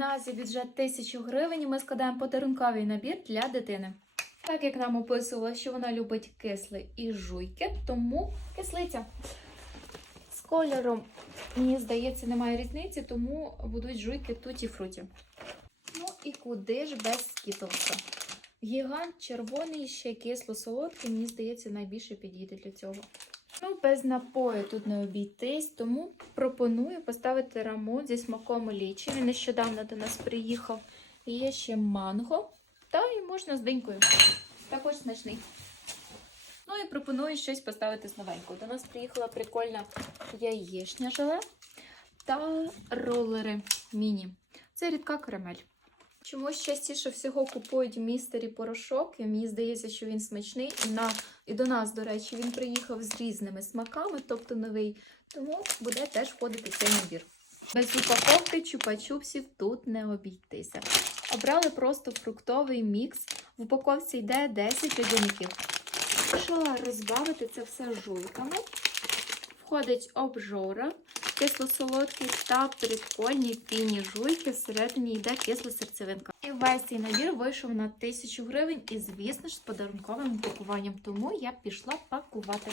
Наразі бюджет 1000 гривень і ми складаємо подарунковий набір для дитини. Так як нам описувала, що вона любить кисле і жуйки, тому кислиця. З кольором, мені здається, немає різниці, тому будуть жуйки туті фруті. Ну і куди ж без скітлса? Гігант червоний, ще кисло-солодкий, мені здається, найбільше підійде для цього. Ну, без напою тут не обійтись, тому пропоную поставити рамон зі смаком лічі. Він нещодавно до нас приїхав. Є ще манго, та і можна з динькою. Також смачний. Ну і пропоную щось поставити з новенького. До нас приїхала прикольна яєчня желе та ролери міні. Це рідка карамель. Чомусь частіше всього купують містері порошок, і мені здається, що він смачний. І, на, і до нас, до речі, він приїхав з різними смаками, тобто новий. Тому буде теж входити цей набір. Без упаковки чупа-чупсів тут не обійтися. Обрали просто фруктовий мікс. В упаковці йде 10 льодяників. Пішла розбавити це все жуйками. Входить обжора, кисло-солодкий та прикольні піні жуйки. Всередині йде кисла серцевинка. І весь цей набір вийшов на 1000 гривень і, звісно ж, з подарунковим пакуванням. Тому я пішла пакувати.